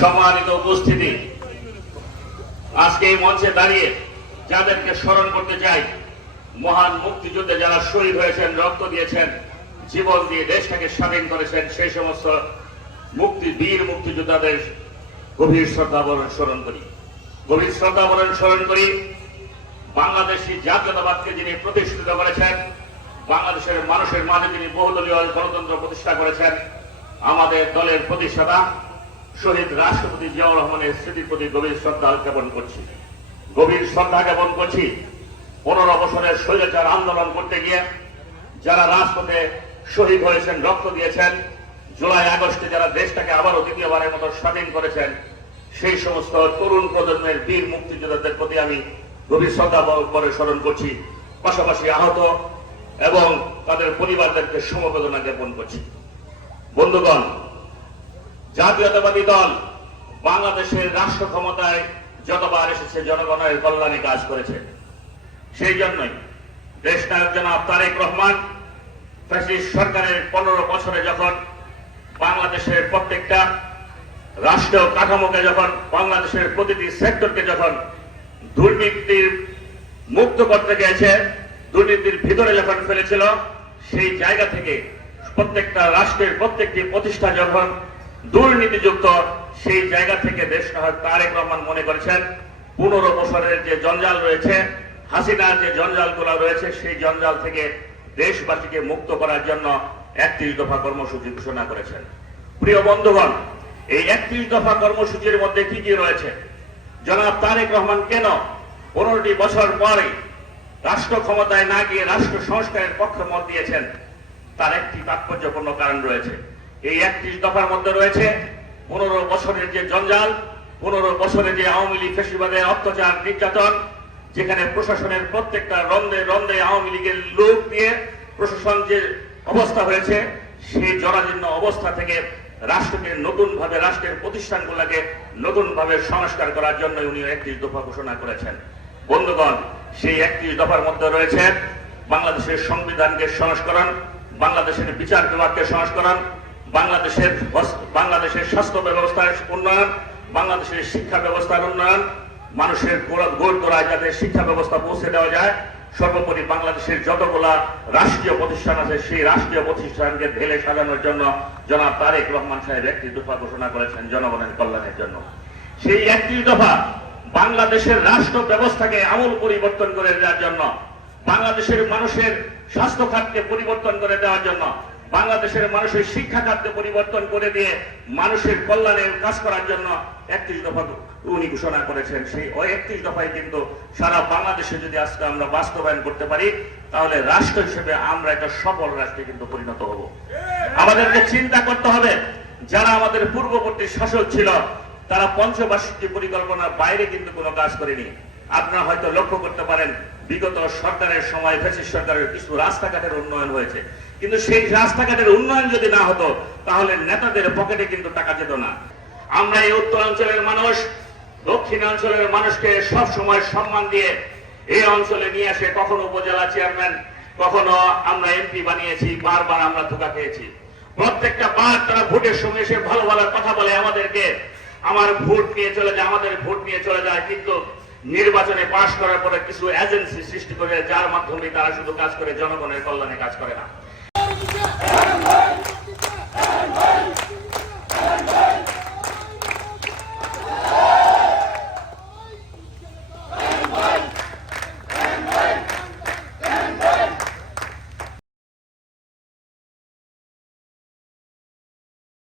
সম্মানিত উপস্থিতি। আজকে এই মঞ্চে দাঁড়িয়ে যাদেরকে স্মরণ করতে চাই, মহান মুক্তিযুদ্ধে যারা শহীদ হয়েছেন, রক্ত দিয়েছেন, জীবন দিয়ে দেশটাকে স্বাধীন করেছেন, সেই সমস্ত মুক্তি, বীর মুক্তিযোদ্ধাদের গভীর শ্রদ্ধাবরণ স্মরণ করি। গভীর শ্রদ্ধাবরণ স্মরণ করি, বাংলাদেশি জাতীয়তাবাদকে যিনি প্রতিষ্ঠিত করেছেন, বাংলাদেশের মানুষের মাঝে যিনি বহুদলীয় গণতন্ত্র প্রতিষ্ঠা করেছেন, আমাদের দলের প্রতিষ্ঠাতা শহীদ রাষ্ট্রপতি জিয়াউর রহমানের স্মৃতির প্রতি গভীর শ্রদ্ধা জ্ঞাপন করছি। গভীর শ্রদ্ধা জ্ঞাপন করছি পনেরো বছরের স্বৈরাচার আন্দোলন করতে গিয়ে যারা রাজপথে শহীদ হয়েছেন, রক্ত দিয়েছেন, জুলাই আগস্টে যারা দেশটাকে আবারও দ্বিতীয়বারের মতো স্বাধীন করেছেন, সেই সমস্ত তরুণ প্রজন্মের বীর মুক্তিযোদ্ধাদের প্রতি আমি গভীর শ্রদ্ধা করে স্মরণ করছি, পাশাপাশি আহত এবং তাদের পরিবারদেরকে সমবেদনা জ্ঞাপন করছি। বন্ধুগণ জাতীয়তাবাদী দল বাংলাদেশের রাষ্ট্র ক্ষমতায় যতবার এসেছে, জনগণের কল্যাণে কাজ করেছে। সেই জন্যই দেশ নায়ক জনাব তারেক রহমান ফ্যাসিস্ট সরকারের পনেরো বছরে যখন বাংলাদেশের প্রত্যেকটা রাষ্ট্র কাঠামোকে যখন, বাংলাদেশের প্রতিটি সেক্টরকে যখন দুর্নীতির মুক্ত করতে গেছে, দুর্নীতির ভিতরে যখন ফেলেছিল, সেই জায়গা থেকে প্রত্যেকটা রাষ্ট্রের প্রত্যেকটি প্রতিষ্ঠা যখন দুর্নীতিযুক্ত সেই জায়গা থেকে দেশ তারেক রহমান মনে করেছেন, পনেরো বছরের যে জঞ্জাল রয়েছে, হাসিনার যে জঞ্জালগুলো রয়েছে, সেই জঞ্জাল থেকে দেশবাসীকে মুক্ত করার জন্য একত্রিশ দফা কর্মসূচি ঘোষণা করেছেন। প্রিয় বন্ধুগণ, এই একত্রিশ দফা কর্মসূচির মধ্যে কি কি রয়েছে? জনাব তারেক রহমান কেন পনেরোটি বছর পরে রাষ্ট্র ক্ষমতায় না গিয়ে রাষ্ট্র সংস্কারের পক্ষে মত দিয়েছেন? তার একটি তাৎপর্যপূর্ণ কারণ রয়েছে। এই একত্রিশ দফার মধ্যে রয়েছে পনেরো বছরের যে জঞ্জাল, পনেরো বছরে যে আওয়ামী লীগ ফেসিবাদের অত্যাচার, নির্যাতন, যেখানে প্রশাসনের প্রত্যেকটা রন্ধে রন্ধে আওয়ামী লীগের লোক দিয়ে প্রশাসন যে অবস্থা হয়েছে, সেই জরাজীর্ণ অবস্থা থেকে রাষ্ট্রকে নতুন ভাবে রাষ্ট্রের প্রতিষ্ঠানগুলোকে নতুন ভাবে সংস্কার করার জন্য উনি একত্রিশ দফা ঘোষণা করেছেন। বন্ধুগণ, সেই একত্রিশ দফার মধ্যে রয়েছে বাংলাদেশের সংবিধানকে সংস্করণ, বাংলাদেশের বিচার বিভাগকে সংস্করণ বাংলাদেশের বাংলাদেশের স্বাস্থ্য ব্যবস্থার উন্নয়ন, বাংলাদেশের শিক্ষা ব্যবস্থার উন্নয়ন, মানুষের গোড়া- গোড় গোড়ায় যাতে শিক্ষা ব্যবস্থা পৌঁছে দেওয়া যায়, সর্বোপরি বাংলাদেশের যতগুলা রাষ্ট্রীয় প্রতিষ্ঠান আছে, সেই রাষ্ট্রীয় প্রতিষ্ঠানকে ঢেলে সাজানোর জন্য জনাব তারেক রহমান সাহেব একটি দফা ঘোষণা করেছেন জনগণের কল্যাণের জন্য। সেই একটি দফা বাংলাদেশের রাষ্ট্র ব্যবস্থাকে আমূল পরিবর্তন করে দেওয়ার জন্য, বাংলাদেশের মানুষের স্বাস্থ্য খাতকে পরিবর্তন করে দেওয়ার জন্য বাংলাদেশের মানুষের শিক্ষা খাতকে পরিবর্তন করে দিয়ে মানুষের কল্যাণে কাজ করার জন্য একত্রিশ দফা উনি ঘোষণা করেছেন। সেই একত্রিশ দফায় কিন্তু সারা বাংলাদেশে যদি আজকে আমরা বাস্তবায়ন করতে পারি, তাহলে রাষ্ট্র হিসেবে আমরা একটা সফল রাষ্ট্রে কিন্তু পরিণত হব। আমাদেরকে চিন্তা করতে হবে, যারা আমাদের পূর্ববর্তী শাসক ছিল, তারা পঞ্চবার্ষিকী পরিকল্পনার বাইরে কিন্তু কোনো কাজ করেনি। আপনারা হয়তো লক্ষ্য করতে পারেন, বিগত সরকারের সময় ফেসিস সরকারের কিছু রাস্তাঘাটের উন্নয়ন হয়েছে। কিন্তু সেই রাস্তাঘাটের উন্নয়ন যদি না হতো, তাহলে নেতাদের পকেটে কিন্তু টাকা যেত না। আমরা এই উত্তরাঞ্চলের মানুষ, দক্ষিণাঞ্চলের মানুষকে সব সময় সম্মান দিয়ে এই অঞ্চলে নিয়ে আসে কখনো উপজেলা চেয়ারম্যান, কখনো আমরা এমপি বানিয়েছি, বারবার আমরা ধোকা খেয়েছি। প্রত্যেকটা বার তারা ভোটের সময় এসে ভালো ভালো কথা বলে আমাদেরকে। আমার ভোট নিয়ে চলে যায়, আমাদের ভোট নিয়ে চলে যায়, কিন্তু নির্বাচনে পাশ করার পরে কিছু এজেন্সি সৃষ্টি করে, যার মাধ্যমে তারা শুধু কাজ করে, জনগণের কল্যাণে কাজ করে না।